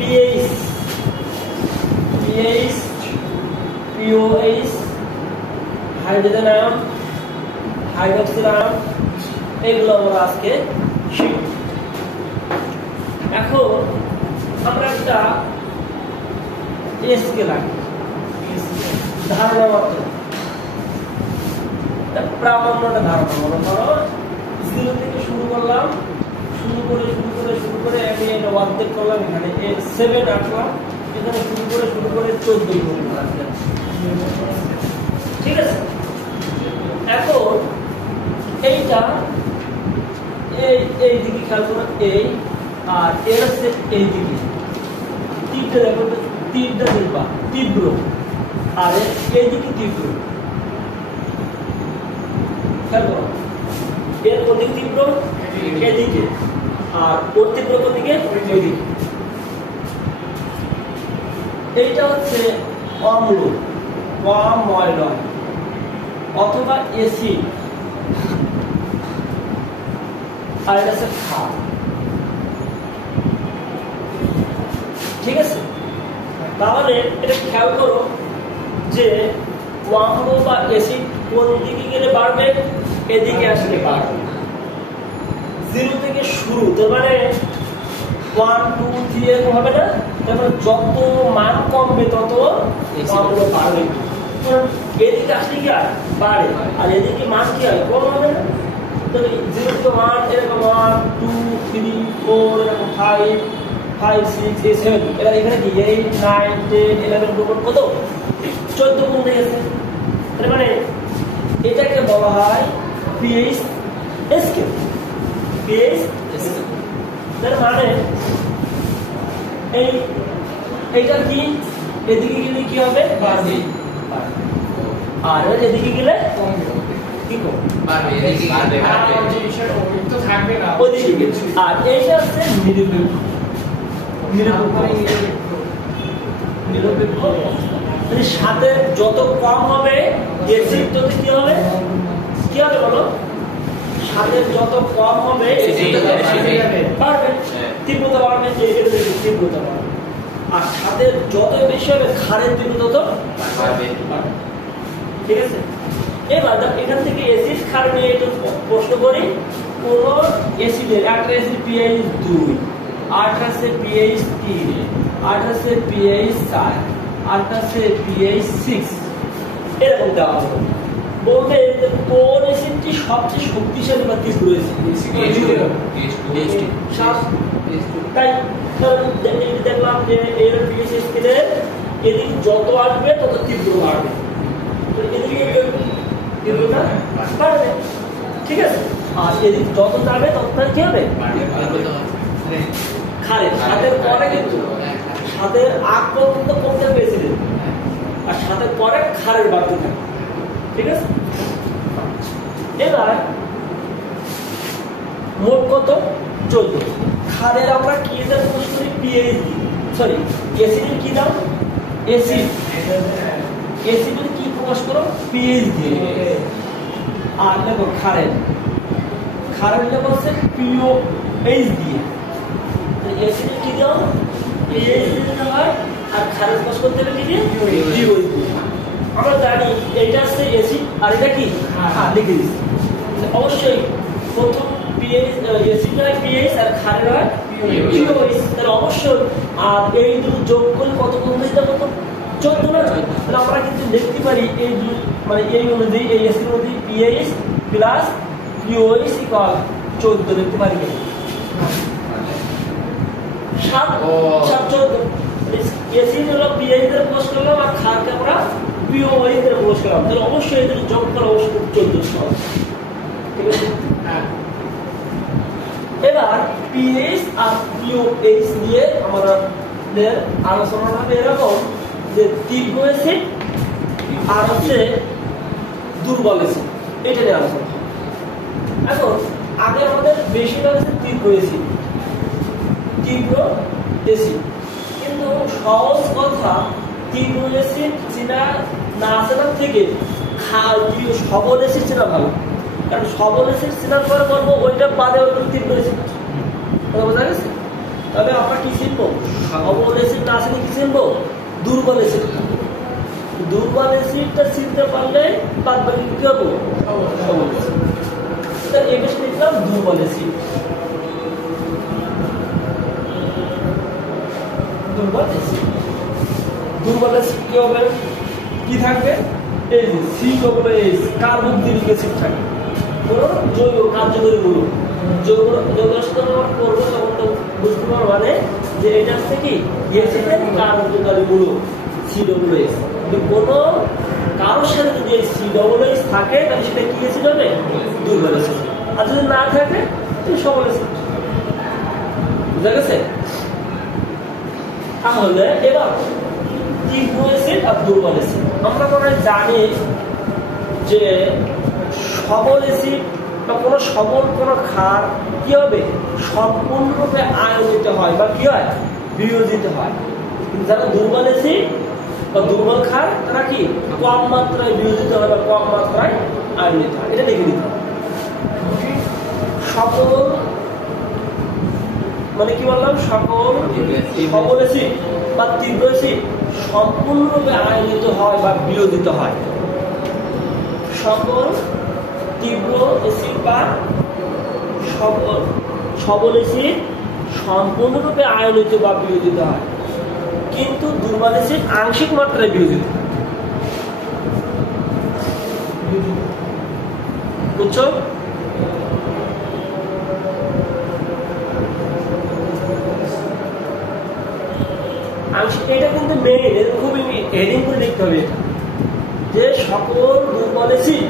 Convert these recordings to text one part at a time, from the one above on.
PH pH pOH hydrogen ion hydroxyl ion এগুলো আমরা আজকে শিখব। এখন আমরা একটা এসকে লাগি ধারণা মাত্র প্রামাণ্যটা ধারণা মনে করো 0 থেকে শুরু করলাম, শুরু করে আমি এটা অর্ধেক করলাম, এখানে 7 আঁকলাম, এখানে শুরু করে 14 পর্যন্ত আসলাম। ঠিক আছে, এখন এইটা এই দিকে খেয়াল করো, এই আর এর হচ্ছে এই দিকে তীব্র, দেখো তীব্র নির্বাহ তীব্র, আর এই দিকে তীব্র খেয়াল করো, এর কোদিকে তীব্র এদিকে, আর ওর তীব্র কোদিকে ওইদিকে। এইটা হচ্ছে অম্ল অম্ল অথবা অ্যাসিড, আর এটা হচ্ছে ক্ষার। ঠিক আছে, তাহলে এটা খেয়াল করো যে অম্ল বা অ্যাসিড কোন দিকে গেলে বাড়বে, এদিকে আসলে বাড়বে। 0 থেকে শুরু, তার মানে 1 2 3 এরকম হবে না, তারপরে যত মান কমবে তত অম্ল বাড়বে। এদিকে আসলে কি আর বাড়ে, আর এদিকে মান কি হয় কম হবে না। তো 0 থেকে 1 এরকম 1 2 3 4 এরকম 5 5 6 7 এরা এখানে কি 8 9 10 11 12 কত 14 গুণ হয়ে গেছে। তার মানে এটাকে বলা হয় পিএইচ স্কেল। পিএইচ স্কেল তার মানে এইটা কি এদিকে গেলে কি হবে বাড়বে, আর এদিকে গেলে কমবে, কি কমবে বাড়বে, এদিকে বাড়বে যে বিষয়টা ওই তো থাকবে না ওইদিকে। আর এইটা হচ্ছে নিরপেক্ষ নিরপেক্ষ মানে সাথে যত কম হবে অ্যাসিড তত কি হবে বলো, সাথে যত কম হবে বাড়বে, তীব্রতা বাড়বে, তীব্রতা বাড়বে। আর সাথে যত বেশি হবে ক্ষারের তীব্রতা তত বাড়বে। ঠিক আছে, এবার এখান থেকে অ্যাসিড ক্ষার নিয়ে একটু প্রশ্ন করি। কোন অ্যাসিডের একটা অ্যাসিড পিএইচ 2, আরেকটা আছে পিএইচ 3, আরেকটা আছে পিএইচ 4, আরেকটা আছে পিএইচ 6, এরকম দেওয়া হবে। বলবে কোন অ্যাসিডটি সবচেয়ে শক্তিশালী বা তীব্র অ্যাসিড। তাই দেখলাম যে এর পিএইচ স্কেলে এদিকে যত আসবে তত তীব্র বাড়বে, তো এদিকে তীব্রতা বাড়বে। ঠিক আছে, আর এদিকে যত যাবে তত কি হবে ক্ষারের সাথের পরে, কিন্তু সাথের আগ পর্যন্ত কমতে পেয়েছিল, আর সাথের পরে ক্ষারের বাড়তে থাকে। ঠিক আছে, এবার মোট কত 14। ক্ষারের আমরা কি এদের প্রকাশ করি পিএইচ দি, সরি অ্যাসিডের কি দাম অ্যাসিড, অ্যাসিডের কি প্রকাশ করো পিএইচ দিয়ে। আর দেখো ক্ষারের লেভেল হচ্ছে পিওএইচ দিয়ে, অ্যাসিডের কি দাম পিএইচ দিতে হয়, আর ক্ষারের প্রকাশ করতে হবে কি দিয়ে পিওএইচ দিয়ে। আমরা জানি এটা হচ্ছে অ্যাসিড আর এটা কি লিখে দিচ্ছি। অবশ্যই প্রথম পিএইচ অ্যাসিড হয় পিএইচ আর ক্ষারের হয় পিওএইচ, তাহলে অবশ্যই আর এই দুটো যোগ করে কত কমবে কত 14 না। তাহলে আমরা কিন্তু লিখতে পারি এই মানে এই অনুযায়ী এই অ্যাসিড অনুযায়ী পিএইচ প্লাস পিওএইচ ইকুয়াল 14 লিখতে পারি। 7 14 অ্যাসিড হলো পিএইচ এর প্রকাশ করলাম, আর ক্ষারকে আমরা পিওএইচ এর প্রকাশ করলাম, তাহলে অবশ্যই এদের যোগ করা অবশ্যই 14 হবে। ঠিক আছে, এবার পিএইচ আর পিওএইচ নিয়ে আমাদের আলোচনাটা হবে এরকম যে তীব্র অ্যাসিড আর হচ্ছে দুর্বল অ্যাসিড, এটা নিয়ে আলোচনা। এখন আগে আমাদের বেশিরভাগ আছে তীব্র অ্যাসিড, কিন্তু সহজ কথা তীব্র অ্যাসিড চেনা না চেনার থেকে সবল অ্যাসিড চেনা ভালো, কারণ সবল অ্যাসিড চেনার পরে বলবো ওইটা বাদে ওই তীব্র অ্যাসিড, বোঝা গেছে। তবে আমরা কি চিনবো? সবল অ্যাসিড না চিনে কি চিনবো? দুর্বল অ্যাসিড। দুর্বল অ্যাসিডটা চিনতে পারলে বাদ বাকি কি হবো? সবল অ্যাসিড। তাহলে এটা লিখলাম দুর্বল অ্যাসিড। দুর্বল অ্যাসিড। দুর্বল অ্যাসিড কি হবে? কি থাকবে? এই যে COOH কার্বক্সিলিক অ্যাসিড থাকে। কোনো জৈব কার্যকরী মূলক যৌগের সাথে আমরা করবো তখন তো বুঝতে পারবো মানে যে এটা হচ্ছে কি অ্যাসিডের কার্যকরী মূলক COOH। কোনো কারোর সাথে যদি এই COOH থাকে তাহলে সেটা কি অ্যাসিড হবে? দুর্বল অ্যাসিড। আর যদি না থাকে তাহলে সবল অ্যাসিড। বুঝা গেছে? তাহলে এবার তীব্র অ্যাসিড আর দুর্বল অ্যাসিড আমরা মনে হয় জানি যে সবল অ্যাসিড বা কোনো সবল কোনো ক্ষার কি হবে? সম্পূর্ণরূপে আয়নিত হয় বা কি হয়? বিয়োজিত হয়। যারা দুর্বল অ্যাসিড বা দুর্বল ক্ষার তারা কি কম মাত্রায় বিয়োজিত হয় বা কম মাত্রায় আয়নিত হয়। এটা দেখে নিতে হবে। সকল মানে কি বললাম? সকল সবল অ্যাসিড বা তীব্র অ্যাসিড সম্পূর্ণরূপে আয়নিত হয় বা বিয়োজিত হয়। সকল তীব্র অ্যাসিড বা সবল অ্যাসিড সম্পূর্ণরূপে আয়নিত বা বিয়োজিত হয়, কিন্তু দুর্বল অ্যাসিড আংশিক মাত্রায় বিয়োজিত। বুঝছো? এটা কিন্তু মেইন, খুবই হেডিং করে দেখতে হবে এটা, যে সকল দুর্বল অ্যাসিড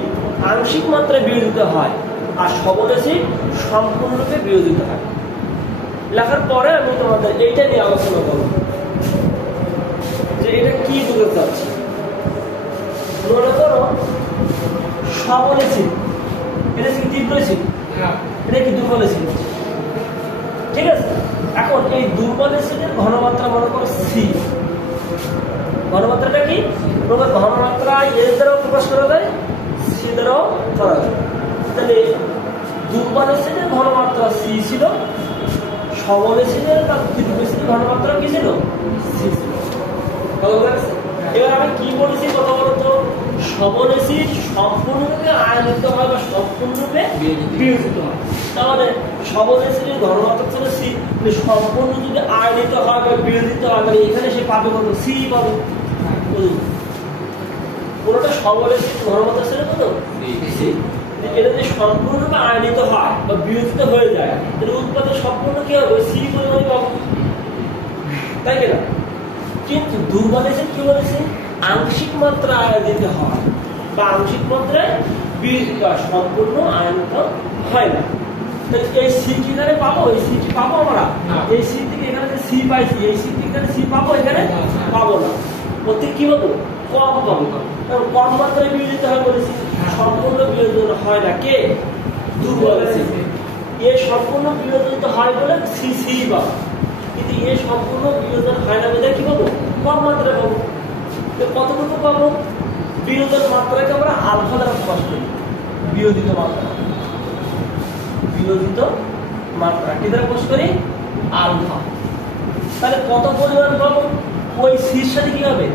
আংশিক মাত্রায় বিয়োজিত হয় আর সবল অ্যাসিড সম্পূর্ণরূপে বিয়োজিত হয়। লেখার পরে আমি তোমাদের এইটা নিয়ে আলোচনা করব যে এটা কি বোঝাতে চাচ্ছি। মনে করো সবল অ্যাসিড, এটা কি তীব্র অ্যাসিড? এটা কি দুর্বল অ্যাসিড? ঠিক আছে। এখন এই দুর্বল অ্যাসিডের ঘনমাত্রা মনে করো সি। ঘনমাত্রাটা কি? ঘনমাত্রা এর দ্বারাও প্রকাশ করা যায়, সি দ্বারাও করা যায়। তাহলে দুর্বল অ্যাসিডের ঘনমাত্রা সি ছিল, সবল অ্যাসিডের বা তীব্র অ্যাসিডের ঘনমাত্রা কি ছিল? সি ছিল। এবার আমি কি বলেছি কথা বলতো? সবল অ্যাসিড সম্পূর্ণরূপে আয়নিত হয় বা সম্পূর্ণরূপে বিয়োজিত হয়। তাহলে সবল অ্যাসিডের ঘনমাত্রা ছিল সি, সম্পূর্ণ যদি আয়নিত হয় বা বিয়োজিত হয় মানে এখানে সে পাবে কত? সি পাবে। পুরোটা সবল অ্যাসিড ঘনমাত্রা ছিল কত? সি। এটা যদি সম্পূর্ণরূপে আয়নিত হয় বা বিয়োজিত হয়ে যায় তাহলে উৎপাদন সম্পূর্ণ কি হবে? সি পরিমাণে পাবো, তাই কিনা? কিন্তু দুর্বল অ্যাসিড কি বলেছে? আংশিক মাত্রা আয়নিত হয় বা আংশিক মাত্রায় বিয়োজিত হয়, সম্পূর্ণ আয়নিত হয় না। এই সি কি এখানে পাবো? এই সি কি পাবো আমরা? এই সি থেকে এখানে যে সি পাইছি, এই সি থেকে এখানে সি পাবো, এখানে পাবো না। প্রত্যেক কি পাবো? কম পাবো। কারণ কম মাত্রায় বিয়োজিত হয় বলেছি, সম্পূর্ণ বিয়োজন হয় না। কে? দুর্বল অ্যাসিড। এ সম্পূর্ণ বিয়োজিত হয় বলে সি সি পাবো, কিন্তু এ সম্পূর্ণ বিয়োজন হয় না বলে কি পাবো? কম মাত্রায় পাবো। কতটুকু পাবো? বিয়োজন মাত্রাকে আমরা আলফা দ্বারা প্রকাশ করি। বিয়োজিত মাত্রা, বিয়োজিত মাত্রা কি দ্বারা প্রকাশ করি? আলফা। তাহলে কত পরিমাণ পাবো? ওই সির সাথে কি হবে?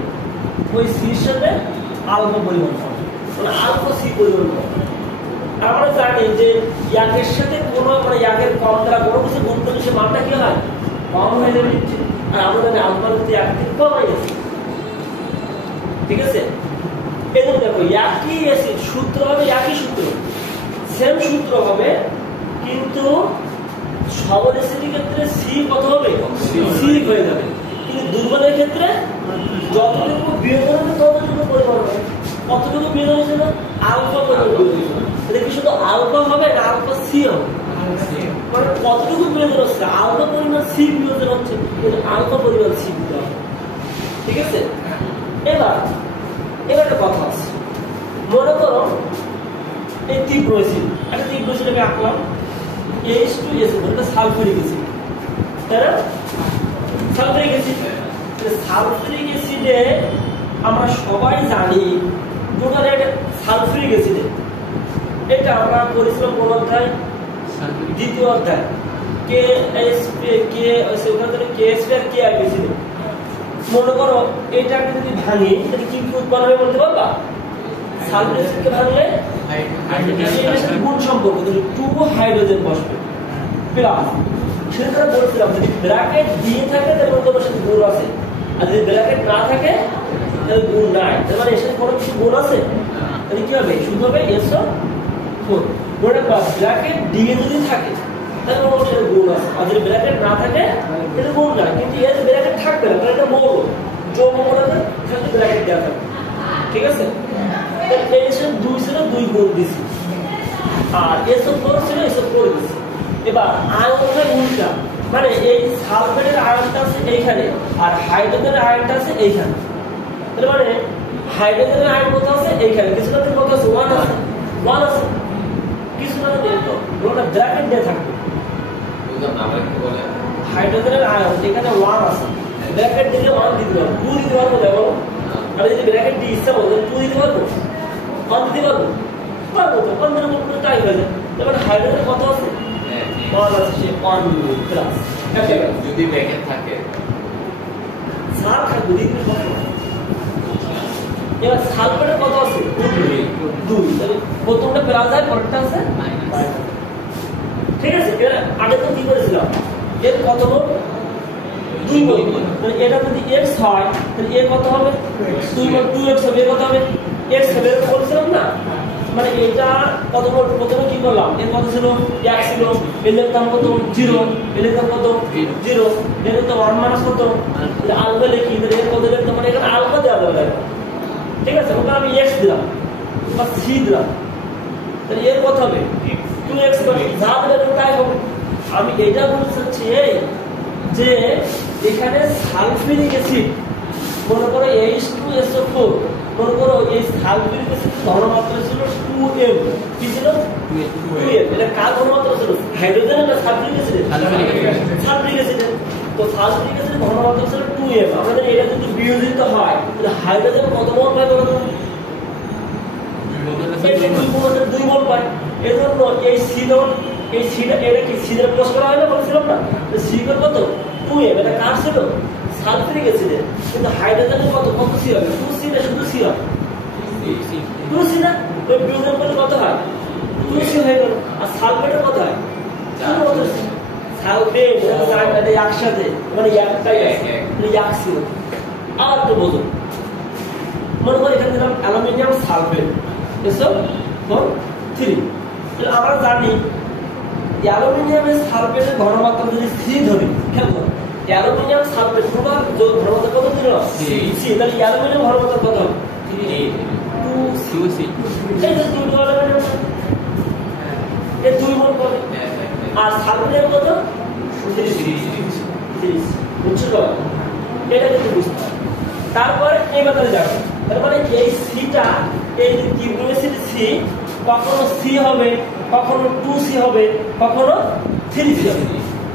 ওই সির সাথে আলফা পরিমাণ পাবো, মানে আলফা সি পরিমাণ পাবো। আমরা জানি যে একের সাথে কোনো মানে একের কম দ্বারা কোনো কিছু গুণ করলে সে মানটা কি হয়? কম হয়ে যাবে। আর আমরা জানি আলফা যদি এক থেকে কম হয়ে গেছে। ঠিক আছে। এই জন্য দেখো একই অ্যাসিড সূত্র হবে, একই সূত্র, সেম সূত্র হবে, কিন্তু সবল অ্যাসিডের ক্ষেত্রে সি কত হবে? সি হয়ে যাবে। কিন্তু দুর্বলের ক্ষেত্রে যতটুকু বিয়োজন হবে ততটুকু পরিমাণ হবে। কতটুকু বিয়োজন হয়েছিল? আলফা পরিমাণ বিয়োজন। এটা কি শুধু আলফা হবে না আলফা সি হবে? মানে কতটুকু বিয়োজন হচ্ছে? আলফা পরিমাণ সি বিয়োজন হচ্ছে, কিন্তু আলফা পরিমাণ সি দিতে হবে। ঠিক আছে। এবার একটা কথা আছে, মনে করো এই তীব্র অ্যাসিড, একটা তীব্র অ্যাসিড আমি আঁকলাম H2SO, এটা সালফিউরিক অ্যাসিড, তাই না? Sulphuric acid. সালফিউরিক অ্যাসিডে আমরা সবাই জানি টোটাল এটা সালফিউরিক অ্যাসিডে, এটা আমরা পরিশ্রম কোন অধ্যায়? দ্বিতীয় অধ্যায়। কে এস কে ওখানে কে স্কয়ার কে আই ছিল। মনে করো এটাকে যদি ভাঙি তাহলে কি উৎপন্ন হবে বলতে পারবা? সালফার অ্যাসিডকে ভাঙলে হাইড্রোজেনের সাথে গুণ সম্পর্ক, তাহলে 2 হাইড্রোজেন বসবে প্লাস, সেটা বলছিলাম যদি ব্র্যাকেট দিয়ে থাকে তাহলে তোমার সাথে গুণ আছে, আর যদি ব্র্যাকেট না থাকে তাহলে গুণ নাই, তার মানে এর সাথে কোনো কিছু গুণ আছে, তাহলে কি হবে? শুধু হবে SO4। মনে রাখবা ব্র্যাকেট দিয়ে যদি থাকে তাহলে কোনো সাথে গুণ আছে, আর যদি ব্র্যাকেট না থাকে তাহলে গুণ নাই। কিন্তু এর ব্র্যাকেট থাকবে না, কারণ এটা মৌল, যৌগ মৌলতে খালি ব্র্যাকেট দেওয়া থাকবে। ঠিক আছে? তাহলে এর সাথে 2 ছিল 2 গুণ দিছি, আর SO4 ছিল SO4 দিছি। এবার আয়নটা উল্টা, মানে এই সালফেটের আয়নটা আছে এইখানে আর হাইড্রোজেনের আয়নটা আছে এইখানে। তার মানে হাইড্রোজেনের আয়ন কত আছে? এইখানে। কিছুটাতে কত আছে? 1 আছে, 1 আছে। কিছুটাতে দেখো ওটা ব্র্যাকেট দিয়ে থাকবে। বুঝলাম না, আবার কি বলে? হাইড্রোজেনের আয়ন এখানে 1 আছে, ব্র্যাকেট দিলে 1 দিতে পারবো, 2 দিতে পারবো। দেখো আর যদি ব্র্যাকেট দিয়ে ইচ্ছা করো 2 দিতে পারবো, 1 দিতে পারবো, পারবো তো 1 দিলে কোনো টাইম হয়ে যায়। তারপরে হাইড্রোজেন কত আছে? 1 আছে, সে 1 প্লাস যদি ব্র্যাকেট থাকে সার থাকবে লিকুইড কত? এবার সালফেটের কত আছে? 2। তাহলে প্রথমটা প্লাস আর পরেরটা আছে মাইনাস। ঠিক আছে? এর আগে তো কি করেছিলাম? এর কত মোল? 2 মোল। তাহলে এটা যদি x হয় তাহলে এর কত হবে? 2 মোল। 2x হবে, এর কত হবে? x হবে। এর বলছিলাম না, মানে এটা কত মোল? প্রথমে কি করলাম? এর কত ছিল? 1 ছিল, এর দাম কত? 0, এর দাম কত? 0, এর তো 1 মাইনাস কত? এটা আলফা লিখি, তাহলে এর কত লিখতে, মানে এখানে আলফা দেওয়া যাবে না। ঠিক আছে? ওখানে আমি x দিলাম বা c দিলাম, তাহলে এর কত হবে? 2x যা দেবে তাই হবে। আমি এটা বলতে চাচ্ছি এই যে এখানে সালফিউরিক অ্যাসিড, মনে করো H2SO4, মনে করো এই সালফিউরিক অ্যাসিডের ঘনমাত্রা ছিল 2m। কি ছিল? 2m। এটা কার ঘনমাত্রা ছিল? হাইড্রোজেনের না সালফিউরিক অ্যাসিডের? সালফিউরিক অ্যাসিডের। তো সালফিউরিক অ্যাসিডের ঘনমাত্রা ছিল 2m। আমাদের এটা যদি বিয়োজিত হয় তাহলে হাইড্রোজেন কত মোল পায় বলো তো? 2 মোল পায়। এজন্য এই সিডন, এই সিডা এটা কি সিডের প্লাস করা হয় না বলছিলাম না? তো সিডের কত? 2m। এটা কার ছিল? সালফিউরিক অ্যাসিডের। কিন্তু হাইড্রোজেনের কত? কত সি হবে? 2c না শুধু সি হবে? 2c না? তো বিয়োজন করলে কত হয়? 2c হয়ে গেল। আর সালফেটের কত হয়? সালফেট সালফেট একসাথে, মানে একটাই আছে, মানে এক ছিল। আর তো বোঝো, মনে করো এখানে দিলাম অ্যালুমিনিয়াম সালফেট SO4। তাহলে আমরা জানি অ্যালুমিনিয়ামের সালফেটের ঘনমাত্রা যদি c ধরি, খেয়াল করো অ্যালুমিনিয়াম সালফেট তোমার ঘনমাত্রা কত দিল? c। তাহলে অ্যালুমিনিয়াম ঘনমাত্রা কত হবে? 2c। এই যে 2 অ্যালুমিনিয়াম, এই 2 মোল পাবে। আর সালফেটের কত? 30। বুঝছো তো? এটা কিন্তু বুঝতে হবে। তারপরে এই ব্যাপারে যাবে, তার মানে এই সিটা, এই যে কিউবিক অ্যাসিড c কখনো c হবে, কখনো 2c হবে, কখনো 3c হবে।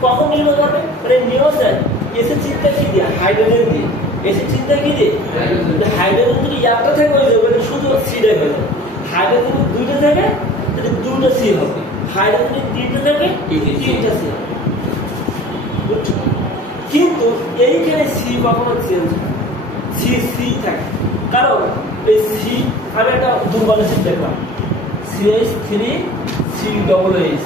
কখন নির্ণয় করবে? মানে নির্ণয় যায় এসে চিন্তা কি দিয়ে? হাইড্রোজেন দিয়ে। এসে চিন্তা কি দিয়ে? হাইড্রোজেন যদি একটা থেকে হয়ে যাবে শুধু সিডে হয়ে যাবে। হাইড্রোজেন দুইটা থেকে তাহলে 2টা c হবে, হাইড্রোজেন 3টা থেকে 3টা c হবে। কিন্তু এইখানে c কখনো চেঞ্জ হয়, c থাকে। কারণ এই c, আমি একটা দুর্বল অ্যাসিড দেখলাম CH3COOH,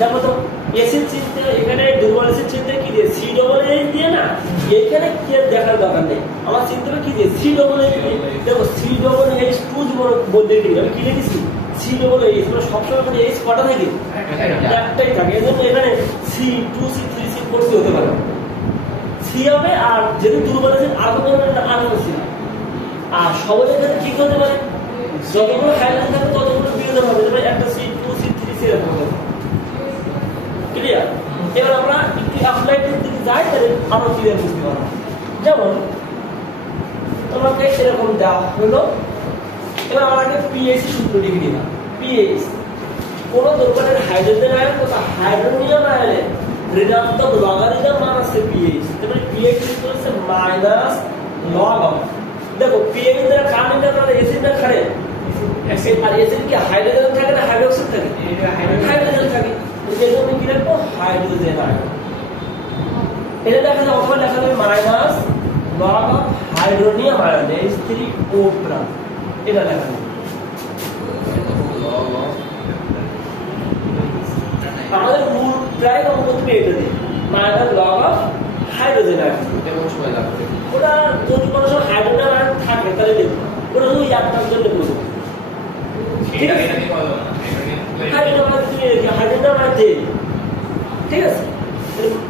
দেখো তো অ্যাসিড চিনতে, এখানে দুর্বল অ্যাসিড চিনতে কি দিয়ে? COOH দিয়ে না, এখানে কি দেখার দরকার নেই, আমার চিনতে হবে কি দিয়ে? COOH দিয়ে। দেখো COOH2 বলতে গেলে আমি কি লিখেছি? COOH, মানে সবসময় এখানে H কটা থাকে? একটাই থাকে। এজন্য এখানে C2C3C4C হতে পারে, C হবে। আর যেহেতু দুর্বল অ্যাসিড আর কোনো আলাদা ছিল, আর সবাই এখানে ঠিক হতে পারে, যতগুলো হাইড্রোজেন থাকে ততগুলো বিয়োজন হবে, যেমন একটা C2C3C এরকম হবে। ক্লিয়ার? এবার আমরা একটু অ্যাপ্লাইডের দিকে যাই, তাহলে আরো ক্লিয়ার বুঝতে পারবো। যেমন তোমাকে এরকম দেওয়া হলো, এবার আমাকে পিএইচ সূত্র লিখে দিলাম। পিএইচ কোন দ্রব্যের হাইড্রোজেন আয়ন তথা হাইড্রোনিয়াম আয়নের ঋণাত্মক লগারিদম মান আছে পিএইচ। তাহলে পিএইচ সূত্র হচ্ছে মাইনাস লগ অফ, দেখো পিএইচ দ্বারা কার নির্ণয় করা? অ্যাসিড না ক্ষারের? অ্যাসিড। আর অ্যাসিড কি হাইড্রোজেন থাকে না হাইড্রোক্সাইড থাকে? হাইড্রোজেন থাকে। এই জন্য কি লিখবো হাইড্রোজেন আয়ন এটা দেখা যায় অথবা লেখা যাবে minus log of hydronium ion H3O+ এটা লেখা যাবে আমাদের মূল প্রায় প্রথমে এটা দিই minus log of hydrogen ion কেমন সময় লাগবে ওটা যদি কোনো সময় হাইড্রোজেন আয়ন থাকে তাহলে লিখবো ওটা শুধু একটার জন্য লিখবো এটা কি বলো হাইড্রোজেন আয়ন দেই ঠিক আছে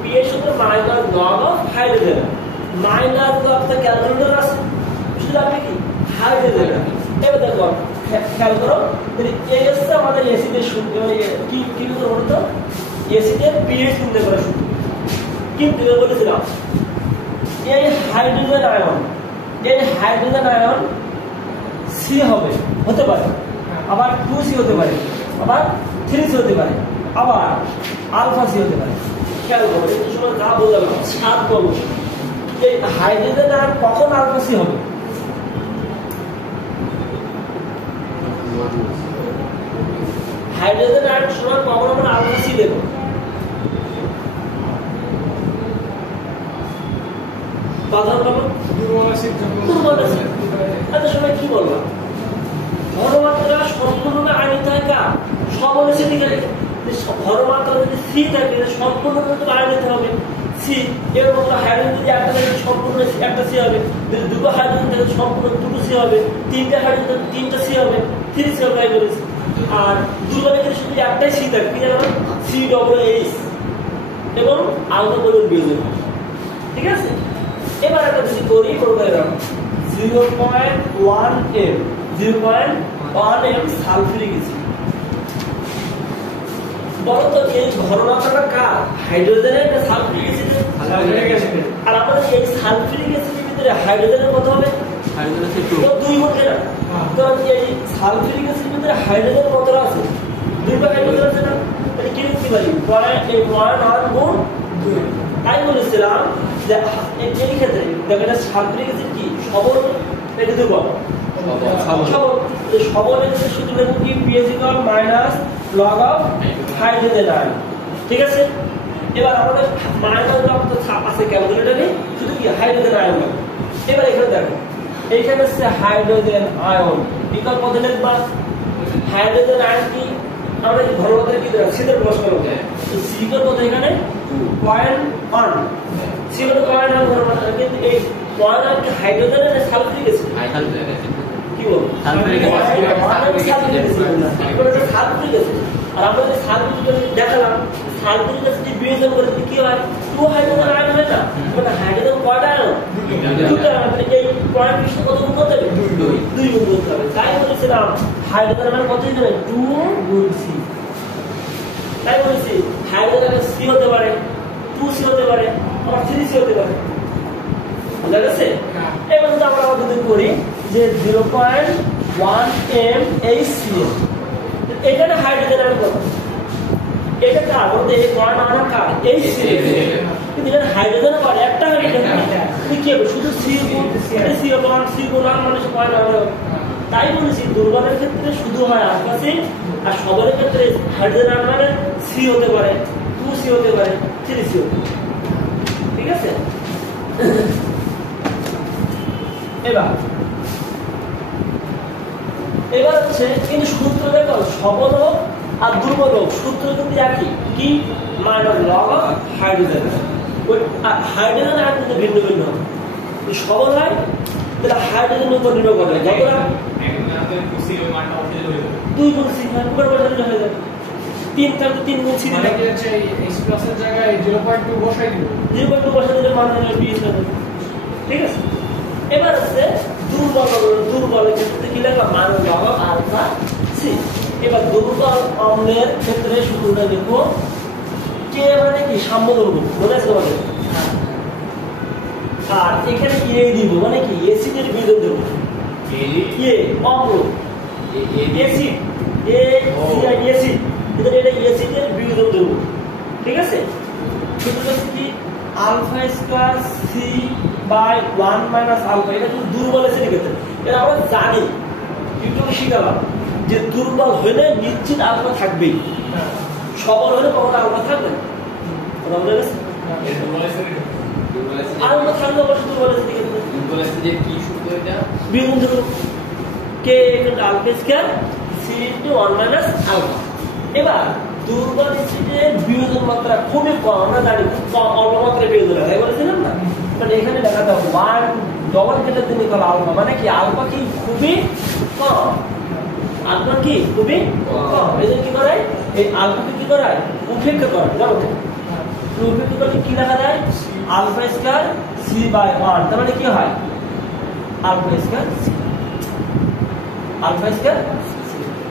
pH সূত্র minus log of hydrogen minus log টা ক্যালকুলেটর আছে শুধু আপনি কি হাইড্রোজেন এবার দেখো খেয়াল করো যদি এই হচ্ছে আমাদের অ্যাসিডের সূত্র কি কি করব তো অ্যাসিডের pH নির্ণয় করা সূত্র কিন্তু বলেছিলাম এই হাইড্রোজেন আয়ন C হবে হতে পারে আবার 2C হতে পারে আবার 3C হতে পারে আবার আলফা C হতে পারে খেয়াল করো একটু সময় যা বোঝালাম সাত বলবো এই হাইড্রোজেন আয়ন কখন আলফা C হবে হাইড্রোজেন আয়ন সময় কখন আমরা আলফা C দেব বাধা পাবো দুর্বল অ্যাসিড এত সময় কি বললাম ঘনমাত্রা সম্পূর্ণভাবে আয়নিত হয় কার সবল অ্যাসিড ঘনমাত্রা যদি C থাকে সম্পূর্ণভাবে আয়নিত হবে C এরকম হাইড্রোজেন যদি একটা থাকে সম্পূর্ণ একটা C হবে যদি দুটো হাইড্রোজেন থাকে সম্পূর্ণ দুটো C হবে তিনটা হাইড্রোজেন তিনটা C হবে 3C হবে তাই বলেছি আর দুটো ক্ষেত্রে শুধু একটাই C থাকে কি জানেন COOH এবং আলফা পরিমাণ বিয়োজন ঠিক আছে এবার একটা যদি করি করতে গেলাম 0.1 m সালফিউরিক অ্যাসিড বলো তো এই ঘনমাত্রাটা কার হাইড্রোজেনের না সালফিউরিক অ্যাসিডের আর আমাদের এই সালফিউরিক অ্যাসিডের ভিতরে হাইড্রোজেনের কত হবে হাইড্রোজেন আছে 2 গুণ কেন কারণ এই সালফিউরিক অ্যাসিডের ভিতরে হাইড্রোজেন কতটা আছে দুইটা হাইড্রোজেন আছে না তাহলে কি লিখতে পারি 0.1 গুণ 2 তাই বলেছিলাম যে এই ক্ষেত্রে দেখো এটা সালফিউরিক অ্যাসিড কি সবল এটা দুর্বল সবল ক্ষেত্রে শুধু লিখব কি pH minus log of hydrogen ion ঠিক আছে এবার আমাদের মাইনাস লগ তো আছে ক্যালকুলেটরে শুধু কি হাইড্রোজেন আয়ন এবার এখানে দেখো এইখানে আছে হাইড্রোজেন আয়ন বিকল্প পদ্ধতি লিখবা হাইড্রোজেন আয়ন কি আমরা ঘনমাত্রা কি দেব সিদের প্রশ্ন করব তো সি এর কত এখানে 0.1 সি এর 0.1 ঘনমাত্রা কিন্তু এই 0.1 কি হাইড্রোজেন না সালফিউরিক অ্যাসিড হাইড্রোজেন কি বল সালফিউরিক অ্যাসিড আর আমরা যে সালফিউরিক অ্যাসিড দেখালাম সালফিউরিক অ্যাসিড বিয়োজন করে কি হয় 2 হাইড্রোজেন আয়ন হয় না মানে হাইড্রোজেন কয়টা আয়ন দুটো মানে এই পয়েন্ট বিশিষ্ট কত গুণ করতে হবে 2 গুণ করতে হবে তাই বলেছিলাম হাইড্রোজেন আয়ন কত দিতে হবে 2 গুণ C তাই বলেছি হাইড্রোজেন C হতে পারে 2C হতে পারে আবার 3C হতে পারে বুঝা গেছে এবার যদি আমরা যদি করি যে 0.1 m HCl এখানে হাইড্রোজেন আয়ন কত এটা কার বলতে এই পয়েন্ট আনা কার HCl কিন্তু এখানে হাইড্রোজেন আর একটা হাইড্রোজেন কি হবে শুধু C গুণ C গুণ C গুণ মানে পয়েন্ট আনা তাই বলেছি দুর্বলের ক্ষেত্রে শুধু হয় আলফা C আর সবলের ক্ষেত্রে হাইড্রোজেন আয়ন মানে C হতে পারে 2C হতে পারে 3C হতে পারে ঠিক আছে এবার হচ্ছে কিন্তু সূত্র দেখো সবল হোক আর দুর্বল হোক সূত্র কিন্তু একই কি মাইনাস লগ অফ হাইড্রোজেন ওই হাইড্রোজেন আয়ন কিন্তু ভিন্ন ভিন্ন হবে সবল হয় তাহলে হাইড্রোজেনের উপর নির্ভর করে যতটা 2 গুণ C উপর বসালে হয়ে যাবে 3 তার 3 গুণ C মানে কি হচ্ছে H+ এর জায়গায় 0.2 বসাই দিব 0.2 বসালে মান হবে pH হবে ঠিক আছে এবার আছে দুর্বলের ক্ষেত্রে কি লেখা minus log of alpha C এবার দুর্বল অম্লের ক্ষেত্রে সূত্রটা লিখো কে মানে কি সাম্যধর্ম মনে আছে তোমাদের আর এখানে কি দিব মানে কি অ্যাসিডের বিয়োজন দেব কে অম্ল অ্যাসিড অ্যাসিড এটা অ্যাসিডের বিয়োজন দেব ঠিক আছে সূত্রটা কি alpha square C by 1 minus alpha এটা কিন্তু দুর্বল অ্যাসিডের ক্ষেত্রে এটা আমরা জানি একটু শিখালাম যে দুর্বল হলে নিশ্চিত আলফা থাকবেই সবল হলে কখনো আলফা থাকবে না। কথা বলে গেছে? আলফা থাকলে অবশ্যই দুর্বল আছে দিকে যে কি সূত্র এটা বিয়োগ ধরো K equal alpha square C into 1 minus alpha. এবার দুর্বল স্থিতির বিয়োগের মাত্রা খুবই কম, আমরা জানি খুব কম অল্প মাত্রায় বিয়োগ হয়, তাই বলেছিলাম না? মানে এখানে লেখা দাও 1 ডবল কেটে তুমি ইকুয়াল আলফা, মানে কি আলফা কি খুবই কম, আলফা কি খুবই কম। এজন্য কি করে এই আলফাকে কি করে উপেক্ষা করে, জানো তো? উপেক্ষা করলে কি লেখা যায়? আলফা স্কয়ার সি বাই 1, তার মানে কি হয় alpha square C, alpha square.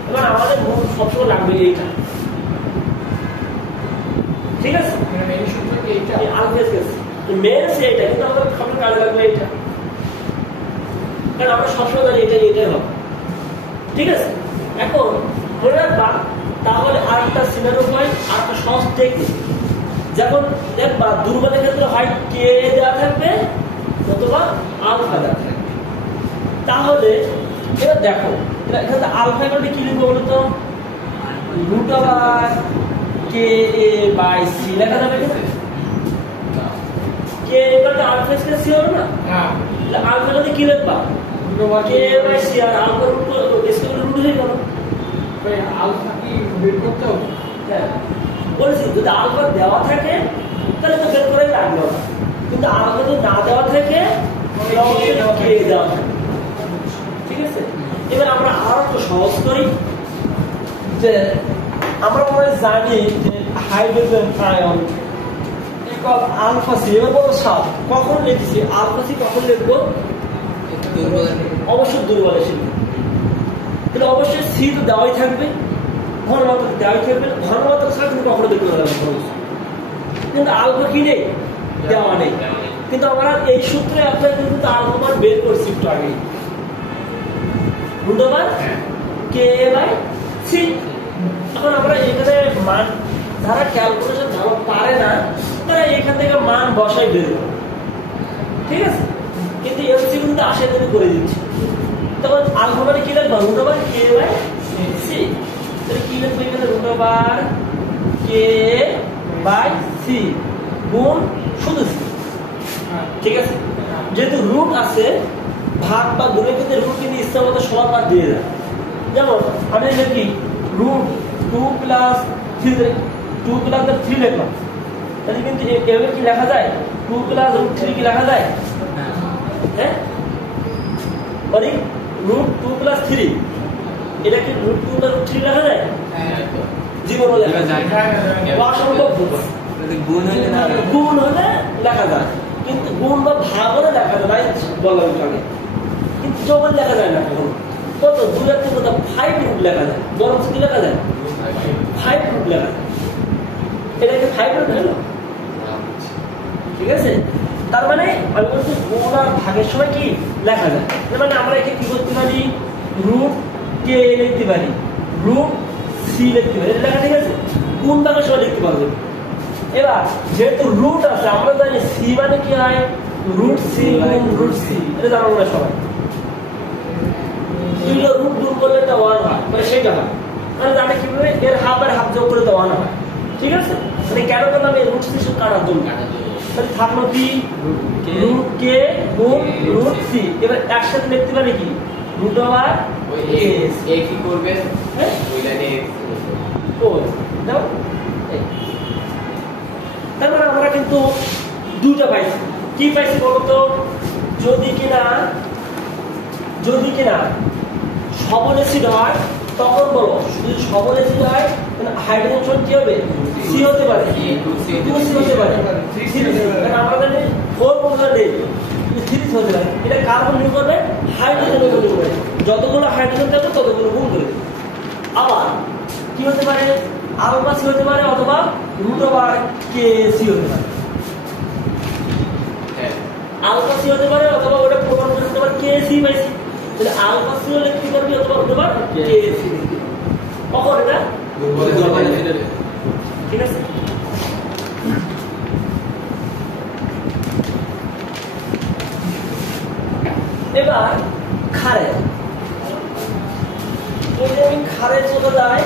এবার আমাদের মূল সবসময় লাগবে এইটা, ঠিক আছে? মেইন সূত্র কি এইটা? এই আলফা স্কয়ার মেন সেইটা, কিন্তু আমাদের খাবার কাজে লাগবে এইটা, কারণ আমরা সবসময় জানি এটাই হবে, ঠিক আছে? এখন মনে রাখবা তাহলে আরেকটা সিনারিও হয়, আরেকটা সহজ টেকনিক, যখন দেখবা দুর্বলের ক্ষেত্রে হয় কে দেওয়া থাকবে অথবা আলফা দেওয়া থাকবে। তাহলে এবার দেখো এখানে আলফা এখানে কি লিখবো বলো তো? Root over K A by C লেখা যাবে এখানে। কে এখানে আলফা স্কয়ার সি হবে না? হ্যাঁ, তাহলে আলফা এখানে কি লিখবা? Root over K by C, আর আলফা রুট স্কয়ার রুট হয়ে গেল। ভাই আলফা কি বের করতে হবে? হ্যাঁ বলেছি, যদি আলফা দেওয়া থাকে তাহলে তো বের করে লাগলো না, কিন্তু আলফা যদি না দেওয়া থাকে কে দেওয়া থাকে, ঠিক আছে? এবার আমরা আরো একটু সহজ করি, যে আমরা মনে হয় জানি যে hydrogen ion equal alpha C. এবার বলো সাত কখন লিখছি আলফা সি, কখন লিখবো? অবশ্যই দুর্বলে শিখবো, তাহলে অবশ্যই সি তো দেওয়াই থাকবে, ঘনমাত্রা দেওয়াই থাকবে, ঘনমাত্রা ছাড়া তুমি কখনো দেখতে পারবে না, কিন্তু আলফা কি নেই? দেওয়া নেই। কিন্তু আমরা এই সূত্রে আপনার কিন্তু আলফা মান বের করছি একটু আগে, root over K by C. এখন আমরা এখানে মান যারা ক্যালকুলেশন জানা পারে না তারা এখান থেকে মান বসাই বের করে, ঠিক আছে? কিন্তু এমসি কিন্তু আসে তুমি করে দিচ্ছি, তখন আলফা মানে কি লিখবা? Root over K by C. তাহলে কি লিখবো এখানে? Root over K by C গুণ শুধু সি, ঠিক আছে? যেহেতু রুট আছে ভাগ বা গুণের ক্ষেত্রে রুট কিন্তু ইচ্ছা মতো সমান মান দিয়ে দেয়। যেমন আমি লিখি রুট 2 প্লাস 3, 2 প্লাস 3 লিখলাম, তাহলে কিন্তু এভাবে কি লেখা যায়? 2 প্লাস রুট 3 কি লেখা যায়? হ্যাঁ, মানে রুট 2 প্লাস 3 এটা কি রুট 2 প্লাস রুট 3 লেখা যায়? জীবনও লেখা যায়, অসম্ভব গুণ হলে লেখা যায়, কিন্তু গুণ বা ভাগ হলে লেখা যায়, তাই বললাম একটু আগে। কিন্তু যখন লেখা যায় না কখনো, কত 2 এর থেকে 5 রুট লেখা যায়, বরং কি লেখা যায়? 5 রুট লেখা যায়। এটা কি 5 রুট হলো? ঠিক আছে? তার মানে আমি বলছি গুণ আর ভাগের সময় কি লেখা যায়, মানে আমরা একে কি করতে পারি? রুট কে লিখতে পারি, রুট সি লিখতে পারি, এটা লেখা ঠিক আছে? গুণ ভাগের সময় লিখতে পারবে। এবার যেহেতু রুট আছে আমরা জানি সি মানে কি হয়? রুট সি গুণ রুট সি, এটা জানো না সবাই? দুইটা রুট দূর করলে এটা 1 হয়, মানে সেটা হয়, মানে জানি কিভাবে এর হাফ আর হাফ যোগ করে তো 1 হয়, ঠিক আছে? মানে কেন করলাম? এই রুট সি সব কাটার জন্য। তাহলে থাকলো কি? রুট কে গুণ রুট সি। এবার একসাথে লিখতে পারি কি? রুট ওভার এ কি করবে? হ্যাঁ ওই লাইনে ও দাও। তারপরে আমরা কিন্তু দুটো পাইছি, কি পাইছি বলতো? যদি কিনা সবল অ্যাসিড হয় তখন বলো, যদি সবল অ্যাসিড হয় তাহলে হাইড্রোজেন সমান কি হবে? সি হতে পারে, 2C হতে পারে, 3C, কারণ আমরা জানি 4 বন্ধা নেই, 3C হতে পারে। এটা কার্বন নিয়োগ করবে, হাইড্রোজেন নিয়োগ করবে, যতগুলো হাইড্রোজেন থাকবে ততগুলো গুণ করে। আবার কি হতে পারে? আলফা সি হতে পারে, অথবা রুট ওভার কে সি হতে পারে। আলফা সি হতে পারে, অথবা ওটা প্রমাণ করতে পারে কে সি পাইছি, তাহলে আলফা সি ও লিখতে পারবি, অথবা রুট ওভার কে সি লিখতে পারবি। কখন এটা? ঠিক আছে? এবার খারেজ, যদি আমি খারেজ চলে যাই,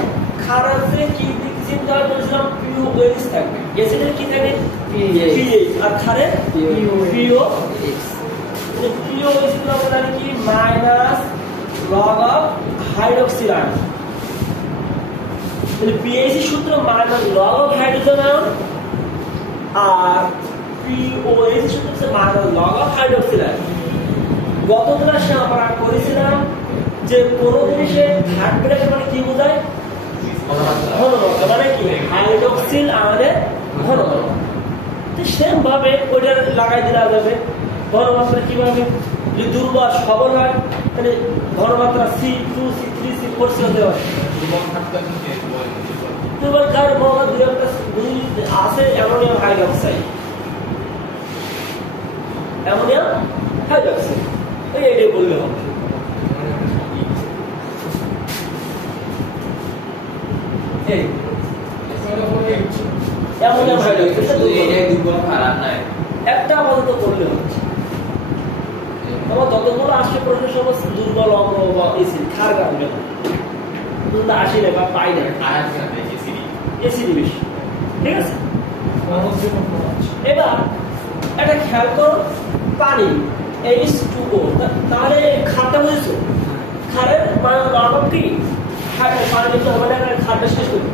খারেজে কি চিন্তা করে বলেছিলাম পিওএইচ থাকবে অ্যাসিডের কি থাকে পিএইচ আর ক্ষারের পিওএইচ পিওএইচ গুলো আমরা জানি কি minus log of hydroxyl ion তাহলে পিএইচ এর সূত্র minus log of hydrogen ion আর পিওএইচ এর সূত্র হচ্ছে minus log of hydroxyl ion গত ক্লাসে আমরা করেছিলাম যে কোন জিনিসের থার্ড ব্র্যাকেট মানে কি বোঝায় ঘনমাত্রা মানে কি হাইড্রোক্সিল আয়নের ঘনমাত্রা তো সেম ভাবে ওইটা লাগাই দেওয়া যাবে ঘনমাত্রা কিভাবে যদি দুর্বল সবল হয় তাহলে ঘনমাত্রা C2 C3 C4 C হতে পারে দুর্বল কার মহা দুই একটা আছে অ্যামোনিয়াম হাইড্রোক্সাইড এইটাই বললে হবে অ্যামোনিয়াম হাইড্রোক্সাইড দুর্বল খারাপ নাই একটা আপাতত করলে হচ্ছে আমার ততগুলো আসে প্রশ্ন সমস্ত দুর্বল অঙ্গ বা এসিড ক্ষার কাটবে না কিন্তু আসি না বা পাই না এসিড বেশি ঠিক আছে এবার একটা খেয়াল করো পানি H2O তাহলে খারটা বুঝেছো খারের মানে লগ অফ কি পানি তো হবে না খারটা শেষ করি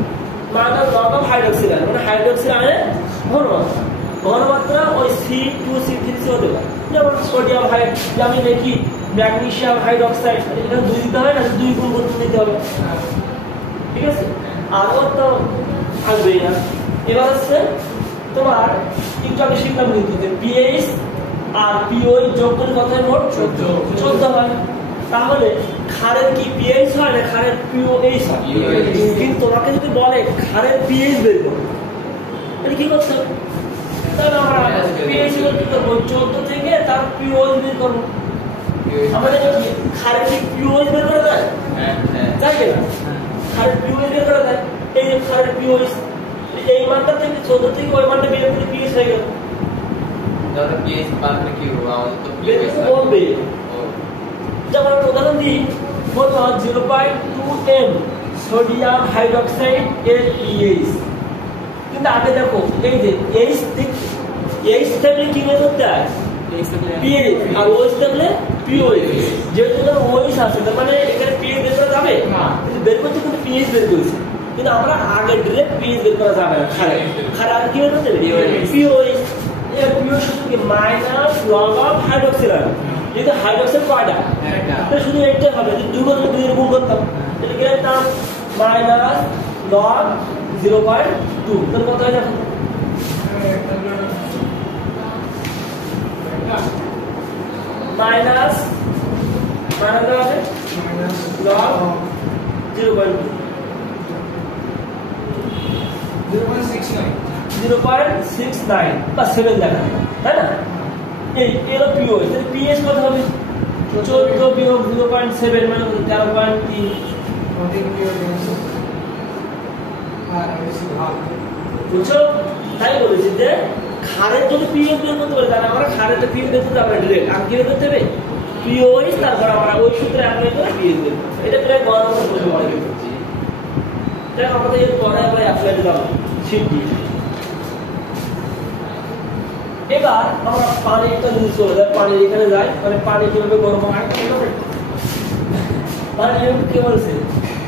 মানে লগ অফ হাইড্রোক্সিল আয়ন মানে হাইড্রোক্সিল আয়নের ঘনমাত্রা ওই C2 C3 হতে পারে যেমন সোডিয়াম আমি দেখি ম্যাগনেসিয়াম হাইড্রোক্সাইড এখানে 2 দিতে হয় না 2 গুণ করতে দিতে হবে ঠিক আছে আর ওর তো আসবেই না এবার হচ্ছে তোমার একটু আগে শিখলাম কিন্তু পিএইচ আর পিওএইচ যোগ করে কত হয় মোট 14 হয় তাহলে ক্ষারের কি পিএইচ হয় না ক্ষারের পিওএইচ হয় কিন্তু তোমাকে যদি বলে ক্ষারের পিএইচ বের করো তাহলে কি করতে হবে তাহলে আমরা পিএইচ বের করব 14 থেকে তার পিওএইচ বের করব আমাদের কি ক্ষারের কি পিওএইচ বের করা যায় হ্যাঁ যায় না ক্ষারের পিওএইচ বের করা যায় এই যে ক্ষারের পিওএইচ এই মানটা থেকে 14 থেকে ওই মানটা বের করে পিএইচ হয়ে গেল তাহলে পিএইচ পাল্টে কি হবে আমাদের তো পিএইচ বলবে যেমন উদাহরণ দিই বলতো 0.2 m সোডিয়াম হাইড্রোক্সাইড এর পিএইচ কিন্তু আগে দেখো এই যে এইচ থাকলে কি বের করতে হয় পিএইচ আর ওএইচ থাকলে পিওএইচ যেহেতু এখানে ওএইচ আছে তার মানে এখানে পিএইচ বের করা যাবে না কিন্তু বের করতে কিন্তু পিএইচ বের করেছে কিন্তু আমরা আগে ডিরেক্ট পিএইচ বের করা যাবে না খারাপ আর কি বের করতে হবে পিওএইচ এর পিওএইচ শুধু কি minus log of hydroxyl ion যেহেতু হাইড্রোক্সাইড কয়টা একটা শুধু এইটাই হবে যদি দুই বছর দুই গুণ করতাম তাহলে কি লিখতাম মাইনাস লগ 0.2 তাহলে কত হয় দেখো মাইনাস হবে লগ 0.2 0.69 বা 7 দেখা তাই না এই এর পিওএইচ তাহলে পিএইচ কত হবে 14 বিয়োগ 0.7 মানে 13.3 বুঝছো তাই বলেছি যে ক্ষারের যদি পিএইচ বের করতে পারি তাহলে আমরা ক্ষারের পিএইচ বের করতে আমরা ডিরেক্ট আর কি বের করতে হবে পিওএইচ তারপর আমরা ওই সূত্রে অ্যাপ্লাই করে পিএইচ বের করব এটা প্রায় গণনা করতে পারি তাই আমাদের এর পরে আমরা অ্যাপ্লাই করব ঠিক এবার আমরা পানিটা নিয়ে চলে যাই পানি এখানে যাই মানে পানি কিভাবে গরম হয় পানি কি বলছে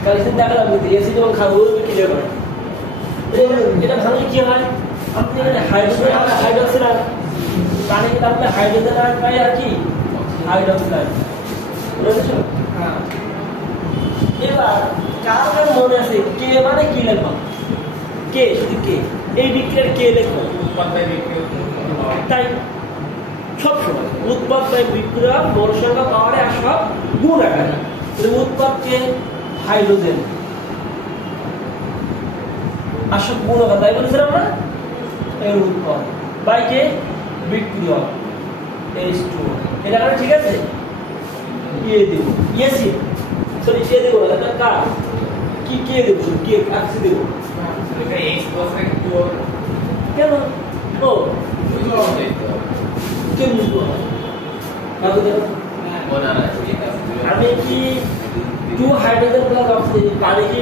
কালকে দেখলাম এসি যখন খাবো কি যাবে এটা ভাঙলে কি হয় আপনি এখানে হাইড্রোজেন আর হাইড্রোক্সিল আর পানি কিন্তু আপনি হাইড্রোজেন আর পাই আর কি হাইড্রোক্সিল বুঝেছো হ্যাঁ এবার কার কার মনে আছে কে মানে কি লিখবা কে শুধু কে এই বিক্রিয়ার কে লিখো উৎপাদন বিক্রিয়া তাই সব সময় উৎপাদ বাই বিক্রিয়া মোল সংখ্যা পাওয়ারে আসা গুণ আকারে উৎপাদকে হাইড্রোজেন আসা গুণ আকার তাই বলেছিলাম না এর উৎপাদ বাই কে বিক্রিয়া H2 এটা কারণ ঠিক আছে ইয়ে দেব ইয়েসি সরি কে দেব না কার কি কে দেব কে কাছে দেব এটা H বসে তো কেন ও আমি কি 2 হাইড্রোজেন প্লাস অক্সিজেন পানি কি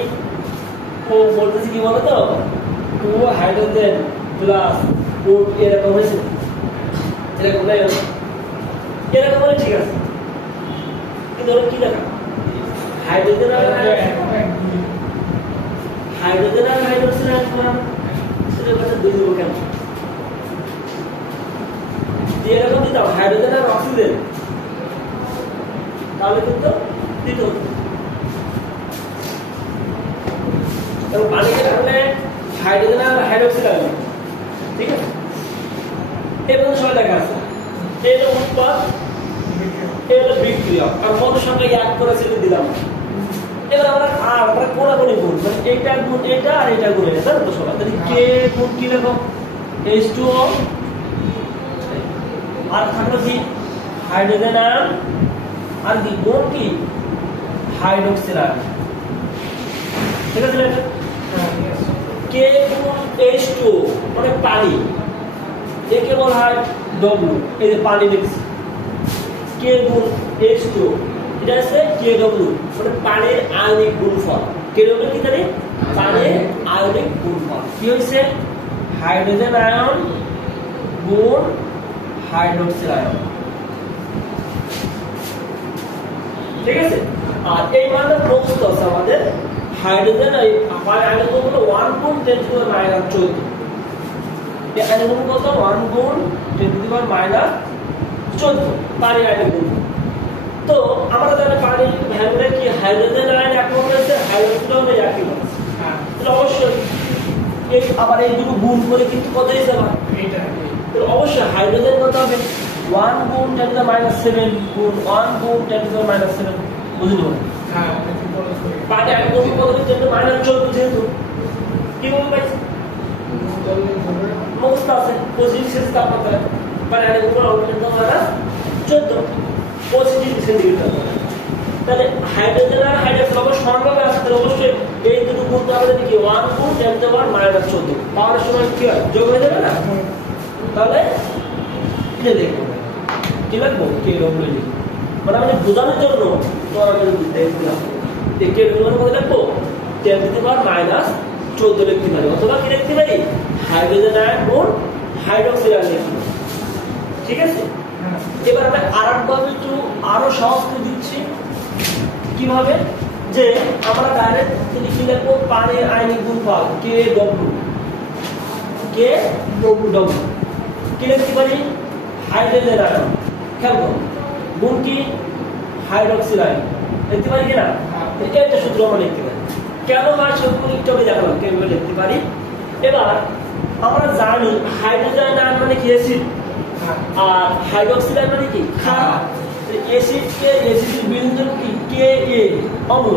ও বলতেছে কি বলো তো, টু হাইড্রোজেন প্লাস ও এরকম হয়েছে, এরকম নাই এরকম হলে ঠিক আছে, কিন্তু ওরা কি লেখা হাইড্রোজেন আর হাইড্রোজেন আর হাইড্রোজেন অ্যাড করা, সেটা কথা দুই দেবো কেন দিয়ে এরকম দিতাম হাইড্রোজেন আর অক্সিজেন, তাহলে কিন্তু দিত এবং পানিকে রাখলে হাইড্রোজেন আর হাইড্রোক্সিড আসবে, ঠিক আছে? এই পর্যন্ত সবাই দেখা আছে। এই হলো উৎপাদ, এই হলো বিক্রিয়া, আর মত সংখ্যা এক করে সেটা দিলাম। এবার আমরা কোনাকুনি গুণ, মানে এইটা গুণ এটা আর এটা গুণ এটা, জানো তো সবাই? তাহলে কে গুণ কি লেখো H2O, আর থাকলো কি হাইড্রোজেন আর কি গুণ কি হাইড্রোক্সিড, ঠিক আছে? কে গুণ H2O মানে পানি, একে বলা হয় W, এই যে পানি লিখছি, কে গুণ H2O এটা আছে KW মানে পানির আয়নিক গুণফল। KW কি জানি? পানির আয়নিক গুণফল। কি হইছে? হাইড্রোজেন আয়ন গুণ হাইড্রোক্সিড আয়ন, ঠিক আছে? আর এই মানে প্রস্তুত আছে আমাদের হাইড্রোজেন এই আয়ন হলো 1 গুণ 10 টু the minus 14, এই আয়ন কত 1 গুণ 10 টু the minus 14 পানির আয়নিক গুণফল। তো আমরা জানি পানির ভ্যালুটা কি, হাইড্রোজেন আয়ন একমত আছে, হাইড্রোক্সিড আয়ন একই আছে, হ্যাঁ তাহলে অবশ্যই এই আবার এই দুটো গুণ করে কিন্তু কত হইছে আবার এইটা, তো অবশ্যই হাইড্রোজেন কত হবে 1 গুণ 10 টু the minus 7 গুণ 1 গুণ 10 টু the minus 7, বুঝলো? হ্যাঁ পানি একদম কত 10 টু the minus 14 যেহেতু কি বলবো ভাই মুক্ত আছে পজিটিভ সেন্স তাপমাত্রা, পানি আয়নিক গুণ অলরেডি তোমরা 14 পজিটিভ সেন্টিগ্রেড, তাহলে হাইড্রোজেন আর হাইড্রোক্সাইড অবশ্যই সমানভাবে আসতে অবশ্যই এই দুটো গুণ তাহলে কি 1 গুণ 10 টু the minus 14 পাওয়ার সময় কি হয় যোগ হয়ে যাবে না? তাহলে এটা দেখো কি লাগবে KW লিখব, মানে আমি বোঝানোর জন্য তোমার আমি দেখলাম এই KW মানে কত লিখবো 10 টু the minus 14 লিখতে পারি, অথবা কি লিখতে পারি হাইড্রোজেন আয়ন গুণ হাইড্রোক্সাইড আয়ন লিখতে পারি, ঠিক আছে? এবার আমরা আরেকভাবে একটু আরো সহজ করে দিচ্ছি, কিভাবে যে আমরা ডাইরেক্ট লিখে লিখবো পানির আয়নিক গুণফল KW কি লিখতে পারি হাইড্রোজেন আয়ন, খেয়াল করো গুণ কি হাইড্রোক্সিড আয়ন লিখতে পারি কিনা? এটা সূত্র আমরা লিখতে পারি, কেন হয় সূত্র একটু আমি দেখালাম কিভাবে লিখতে পারি। এবার আমরা জানি হাইড্রোজেন আয়ন মানে কি অ্যাসিড, আর হাইড্রোক্সিড আয়ন মানে কি ক্ষার, অ্যাসিডকে অ্যাসিডের বিয়োজন কি Ka অম্ল,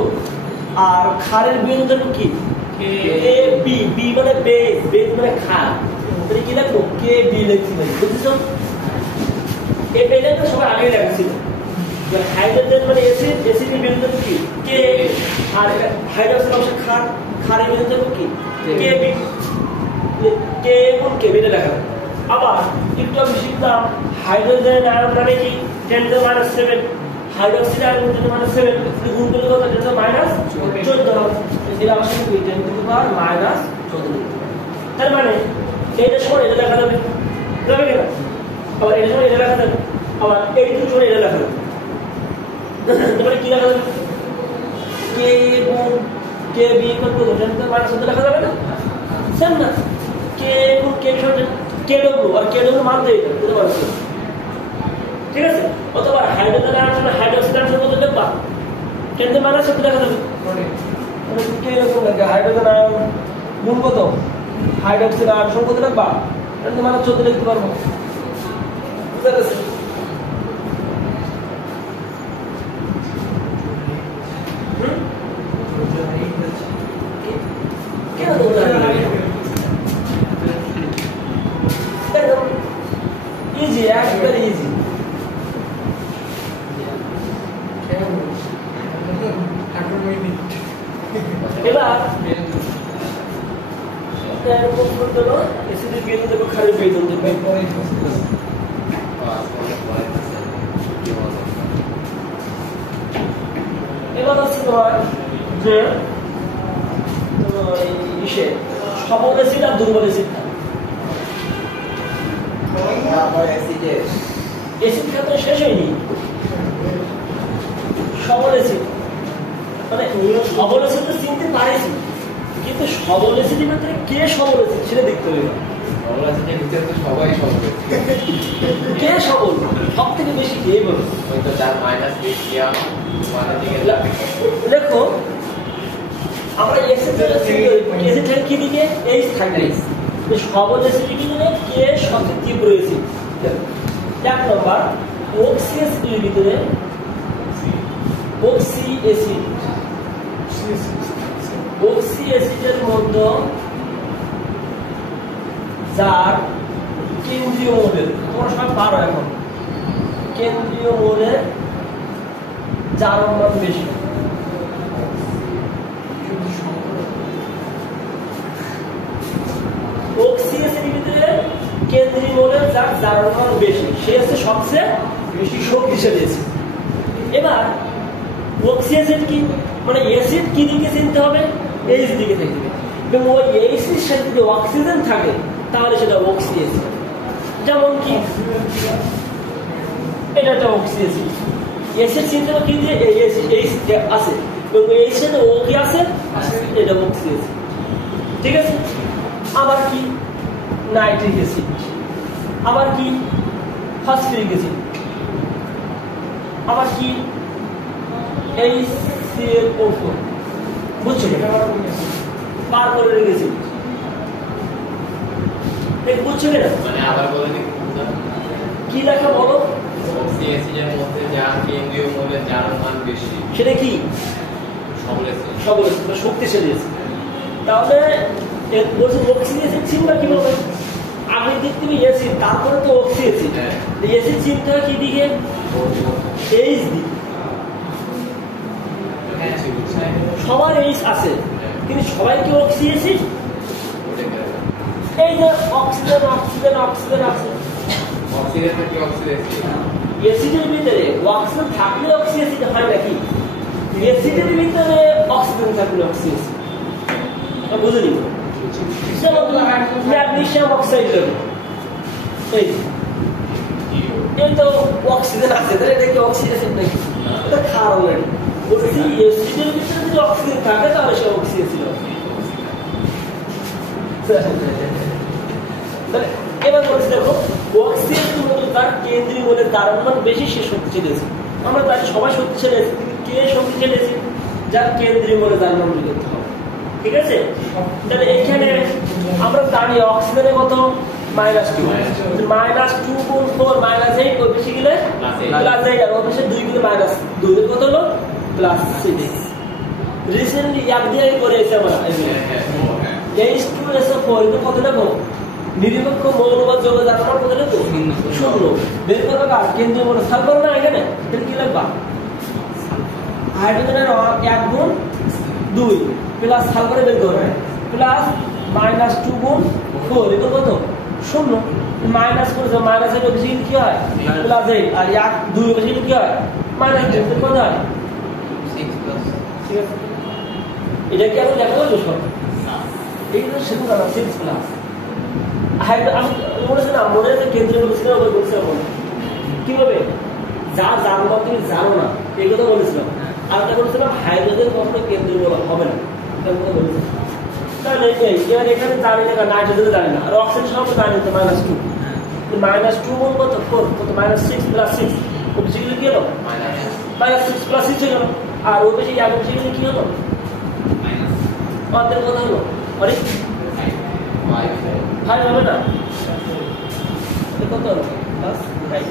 আর ক্ষারের বিয়োজন কি Kb, B মানে বেস, বেস মানে ক্ষার, তাহলে কি লিখবো Kb লিখতে পারি, বুঝছো? এই পেজটা সবাই আগে লেখা ছিল যে হাইড্রোজেন মানে অ্যাসিড, অ্যাসিডের বিয়োজন কি Ka, আর হাইড্রোক্সাইড মানে ক্ষার, ক্ষারের বিয়োজন কি Kb, K গুণ Kb এটা লেখা। আবার একটু আমি শিখলাম হাইড্রোজেন আয়ন মানে কি 10 টু the minus 7, হাইড্রোক্সিড আয়ন 10 টু the minus 7 গুণ করলে কত 10 টু the minus 14 হবে, এটা আমরা শিখব 10 টু the minus 14, তার মানে এইটা সময় এটা লেখা যাবে যাবে কিনা, আবার এটা সময় এটা লেখা যাবে, আবার এই দুটো সময় এটা লেখা যাবে, তাহলে কি লেখা যাবে K গুণ Kb কত 10 টু the minus 14 লেখা যাবে না? সেম না, K গুণ Kb সমান KW আর KW মান দেই বুঝতে পারছো, ঠিক আছে? অথবা হাইড্রোজেন আয়ন মানে হাইড্রোক্সাইড আয়ন কত লিখবা 10 টু the minus 14 লেখা যাবে, মানে কি এরকম লাগে হাইড্রোজেন আয়ন গুণ কত হাইড্রোক্সাইড আয়ন সমান কত লিখবা 10 টু the minus 14 লিখতে পারবো, বুঝতে পারছো? কেন তোমরা easy, very easy. এবার এরকম করতে হলো অ্যাসিডের বিয়োজন দেবো, ক্ষারের বিয়োজন দেবো, এবার হচ্ছে তোমার যে ইসে সবল অ্যাসিড আর দুর্বল অ্যাসিড থাকে। অ্যাসিড খাতে শেষ হয়নি। সবল অ্যাসিড মানে সবল অ্যাসিড তো চিনতে পারেছি, কিন্তু সবল অ্যাসিডের ভিতরে কে সবল অ্যাসিড সেটা দেখতে হবে। সবাই সবল, কে সবল সব থেকে বেশি কে বলবে? যার মাইনাস বেশি দেখো আমরা অ্যাসিড কি দিকে এইচ থাকবে, সবল অ্যাসিড কি দিকে কে সবচেয়ে তীব্র অ্যাসিড। এক নম্বর অক্সি অ্যাসিডের ভিতরে অক্সি অ্যাসিড, অক্সি অ্যাসিডের মধ্যে যার কেন্দ্রীয় মৌলের, তোমরা সবাই পারো এখন, কেন্দ্রীয় মৌলের জারণ মান বেশি। অক্সি অ্যাসিডের ভিতরে কেন্দ্রীয় মৌলের যার জারণ মান বেশি সে হচ্ছে সবচেয়ে বেশি শক্তিশালী অ্যাসিড। এবার অক্সি অ্যাসিড কি মানে অ্যাসিড কি দিকে চিনতে হবে? এইচ দিকে থাকবে, এবং ওই এইচের সাথে যদি অক্সিজেন থাকে তাহলে সেটা অক্সি অ্যাসিড। যেমন কি এটা একটা অক্সি অ্যাসিড, অ্যাসিড চিনতে হবে কি দিয়ে এইচ আছে এবং এইচ সাথে ও কি আছে, এটা অক্সি অ্যাসিড। ঠিক আছে। আবার কি নাইট্রিক অ্যাসিড, আবার কি ফসফরিক অ্যাসিড, আবার কি HClO4, বুঝছো? কার্বনিক অ্যাসিড, এই বুঝছো না? মানে আবার বলে কি লেখা বলো? অক্সি অ্যাসিডের মধ্যে যার কেন্দ্রীয় মৌলের জারণ মান বেশি সেটা কি? সবল অ্যাসিড, সবল অ্যাসিড বা শক্তিশালী অ্যাসিড। তাহলে বলছি অক্সি অ্যাসিড চিনবা কিভাবে? আগে দিক তুমি অ্যাসিড, তারপরে তো অক্সি অ্যাসিড। অ্যাসিড চিনতে হয় কি দিকে? এইচ দিকে। সবার এইচ আছে কিন্তু সবাই কি অক্সি অ্যাসিড? এই যে অক্সিজেন অক্সিজেন অক্সিজেন আছে, অক্সিজেন থেকে অক্সিজেন অ্যাসিডের ভিতরে অক্সিজেন থাকলে অক্সি অ্যাসিড হয় নাকি? অ্যাসিডের ভিতরে অক্সিজেন থাকলে অক্সি অ্যাসিড বুঝলি? যেমন ম্যাগনেসিয়াম অক্সাইড নেবে, এই তো অক্সিজেন আছে, তাহলে এটা কি অক্সি অ্যাসিড নাকি? এটা খাওয়া লাগে। বলছি অ্যাসিডের ভিতরে যদি অক্সিজেন থাকে তাহলে সে অক্সি অ্যাসিড হবে। এবার বলছি দেখো অক্সি অ্যাসিড মধ্যে তার কেন্দ্রীয় মৌলের জারণ মান বেশি, সে শক্তিশালী অ্যাসিড। আমরা তাই সবাই শক্তিশালী অ্যাসিড, কিন্তু কে শক্তিশালী অ্যাসিড? যার কেন্দ্রীয় মৌলের জারণ মান বেশি করতে হবে। ঠিক আছে। তাহলে এইখানে আমরা জানি অক্সিজেনের কত? -2, -2 গুণ 4 -8 ওই বেশি গেলে +8, আর ওই বেশি 2 গেলে -2 এর কত হলো? +6। রিসেন্টলি এক দিয়ে করেছে আমরা H2SO4 এর কত দেখো? নিরপেক্ষ মৌলবাদ যৌগের জারণ মান কত দেখো? 0। বের করবে কার? কেন্দ্রীয় মৌল সালফার না এখানে, তাহলে কি লিখবা? হাইড্রোজেনের 1 গুণ 2 প্লাস সালফারে বের করবে প্লাস -2 গুণ 4 এর কত? 0। মাইনাস করেছে, মাইনাসের বেশি কি হয়? +8, আর 1 2 বেশি কি হয়? -2 কত হয়? 6 প্লাস। ঠিক আছে। এটা কি আমরা দেখা যাবে সব? এই তো সেটা না 6 প্লাস। আমি বলেছিলাম মনে আছে কেন্দ্রীয় বলেছিলাম, ওই বলছিলাম কিভাবে যার জারণ মান তুমি জানো না এই কথা বলেছিলাম। আর তা বলেছিলাম হাইড্রোজেন কখনো কেন্দ্রীয় মৌল হবে না, এটা কথা বলেছিলাম। তাহলে এবার এখানে জানি না, নাইট্রোজেন জানি না, আর অক্সিজেন সঙ্গে জানি তো -2, -2 গুণ কত? 4, কত? -6 প্লাস 6 ও বেশি গেলে কি হলো? -6 প্লাস 6 হয়ে গেল। আর ও বেশি এক বেশি গেলে কি হলো? অর্ধেক কত হলো? আরে 5 হবে না, কত হলো? প্লাস 5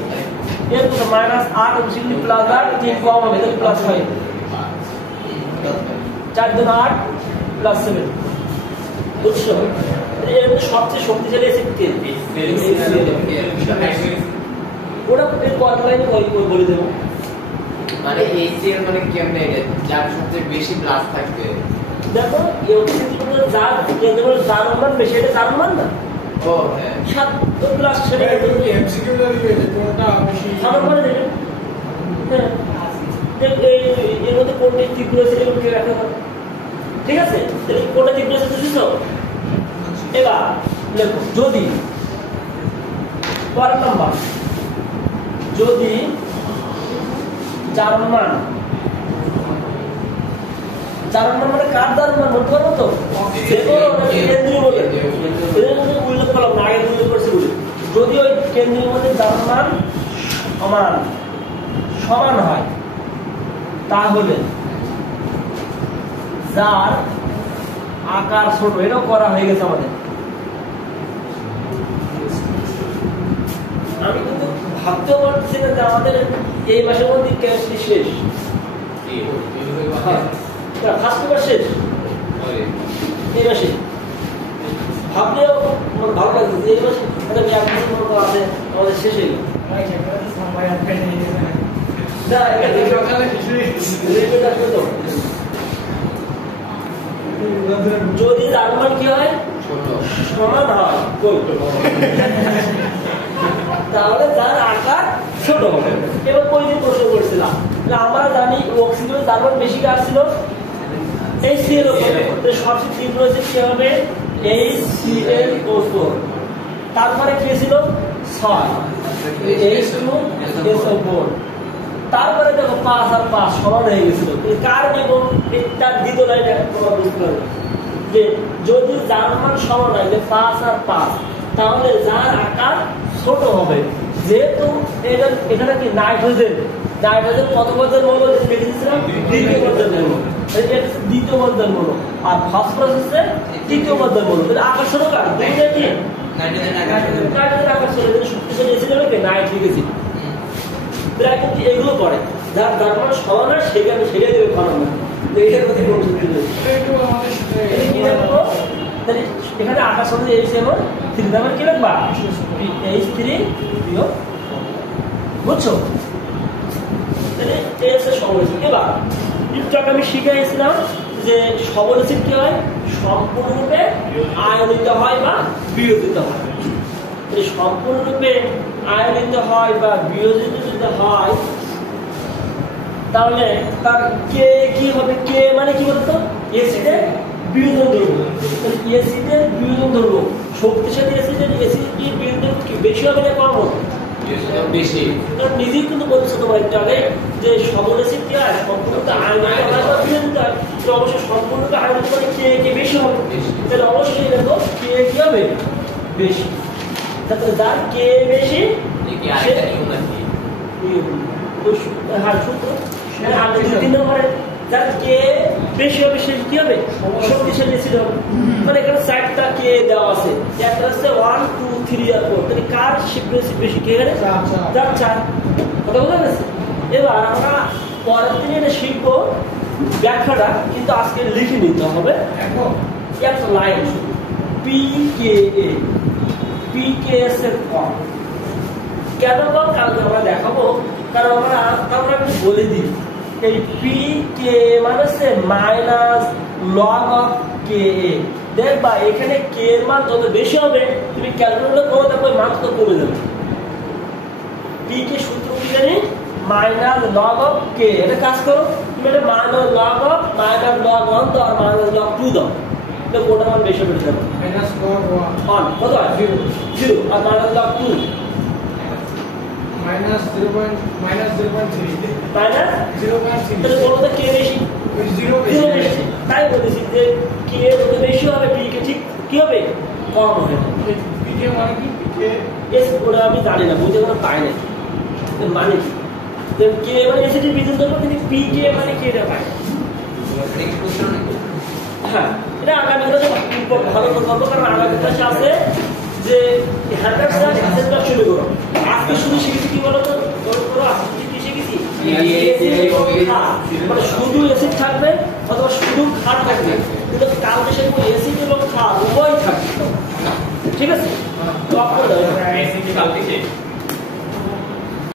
এর কত? -8 বেশি গেলে +8, 3 কম হবে তাহলে +5, 4 2 8 +7। বুঝছো? এর সবচেয়ে শক্তিশালী অ্যাসিড কে? ওটা এর কত লাইনে বলে দেবো। মানে HCl মানে কেমনে যার সবচেয়ে বেশি প্লাস থাকবে? দেখো এই অক্সিজেনের যার কেন্দ্রীয় জারণ মান বেশি, এটা জারণ মান না? ও হ্যাঁ, 7 প্লাস সেটা এমসিকিউ টা দিবে কোনটা বেশি জারণ মানে দেবে। হ্যাঁ, এর মধ্যে কোনটি তীব্র অ্যাসিড এবং কে রাখা হবে? ঠিক আছে। তাহলে কোটা ডিফারেন্স বুঝছো? এবার দেখো যদি পরের নাম্বার যদি জার্মান মানে কার জার্মান বলতে পারবো তো? কেন্দ্রীয় মধ্যে উল্লেখ করলাম না, আগে উল্লেখ করছি বলে যদি ওই কেন্দ্রীয় মধ্যে জার্মান সমান হয় তাহলে যার আকার ছোট, এটাও করা হয়ে গেছে আমাদের। আমি কিন্তু ভাবতেও পারছি না যে আমাদের এই মাসের মধ্যে কেমিস্ট্রি শেষ, ফার্স্ট পেপার শেষ এই মাসে। ভাবলেও আমার ভালো লাগছে যে এই মাসে এক মাসের মতো আছে আমাদের শেষ হয়ে গেল। যদি জার্মান কি হয় সমান হয় তাহলে যার আকার ছোট হবে। এবার কই দিন প্রশ্ন করছিলাম, আমরা জানি অক্সিজেন জার্মান বেশি আসছিল HCl সবচেয়ে তীব্র হচ্ছে কি হবে HClO4, তারপরে কি ছিল 6 H2SO4, তারপরে দেখো 5 আর 5 সমান হয়ে গেছিল। কার নেব তার দ্বিতীয় লাইনে তোমরা বুঝতে পারবে যে যদি জার্মান সমান হয় 5 আর 5 তাহলে যার আকার ছোট হবে। যেহেতু এখানে কি নাইট্রোজেন কত পর্যায়ের মৌল লিখেছিলাম? দ্বিতীয় পর্যায়ের মৌল, এটা হচ্ছে দ্বিতীয় পর্যায়ের মৌল, আর ফসফরাস হচ্ছে তৃতীয় পর্যায়ের মৌল। আকার ছোট কার দুইটা কি নাইট্রোজেন আকার ছোট, শক্তিশালী এসিড হলো কি নাইট্রিক অ্যাসিড। তারা কিন্তু এগুলো করে যার জার্মান সমান হয় সেখানে সেটাই দেবে খাওয়ানো না। এটার প্রতি কোনো এখানে আকাশ সঙ্গে HCl3 নাম্বার কি লিখবা? H3 বুঝছো? তাহলে এই হচ্ছে সবল অ্যাসিড। এবার একটু আগে আমি শিখাইছিলাম যে সবল অ্যাসিড কি হয় সম্পূর্ণরূপে আয়নিত হয় বা বিয়োজিত হয়। এই সম্পূর্ণরূপে আয়নিত হয় বা বিয়োজিত হয় তাহলে তার কে কি হবে? কে মানে কি বলতো? অ্যাসিডের বিয়োজন দ্রব্য। অ্যাসিডের বিয়োজন দ্রব্য শক্তিশালী অ্যাসিড কি বিয়োজন কি বেশি হবে না কম হবে? বেশি। কারণ নিজেই কিন্তু বলছো তোমার একটু আগে যে সবল অ্যাসিড কি হয় সম্পূর্ণত আয়নিত হয় বা বিয়োজিত হয়, তো অবশ্যই সম্পূর্ণত আয়নিত মানে কে বেশি হবে। তাহলে অবশ্যই দেখো কে কি হবে? বেশি। তাহলে যার কে বেশি হ্যাঁ সূত্র যার কে বেশি হবে সে কি হবে? শক্তিশালী অ্যাসিড হবে। মানে এখানে 4টা কে দেওয়া আছে, একটা হচ্ছে 1 2 3 আর 4, তাহলে কার বেশি? কে এখানে যার 4। কথা বোঝা গেছে? এবার আমরা পরের দিনে এটা শিখবো ব্যাখ্যাটা, কিন্তু আজকে লিখে নিতে হবে একটা লাইন PKA PKS এর কম কেন কম? কারণ আমরা দেখাবো, কারণ আমরা একটু বলে দিই এই PKA মানে হচ্ছে -log(KA)। দেখবা এখানে K এর মান যত বেশি হবে তুমি ক্যালকুলেটর করো দেখো মান তো কমে যাবে। PK সূত্র কি জানি? -log(KA)। এটা কাজ করো, তুমি এটা -log(-log1) দাও আর -log2 দাও, দেখো ওটা মান বেশি বেড়ে যাবে। -log1 কত হয়? 0 আর -log2 -0.3 তাহলে বলতে কে বেশি? 0 বেশি। তাই বলেছি যে কে যত বেশি হবে PK ঠিক কি হবে? কম হবে। PK মানে কি? এস ওটা আমি জানি না, বুঝতে কোনো পাই না মানে কি। যে কে মানে এসে বিদ্যুৎ দেবো, কিন্তু PK মানে কি এটা পাই। হ্যাঁ এটা আগামী ক্লাসে ভালো করবো, কারণ আগামী ক্লাসে আছে যে শুরু করো। আজকে শুধু শিখেছি কি বলতো? আজকে কি শিখেছি? মানে শুধু অ্যাসিড থাকবে অথবা শুধু ক্ষার থাকবে, কিন্তু কালকে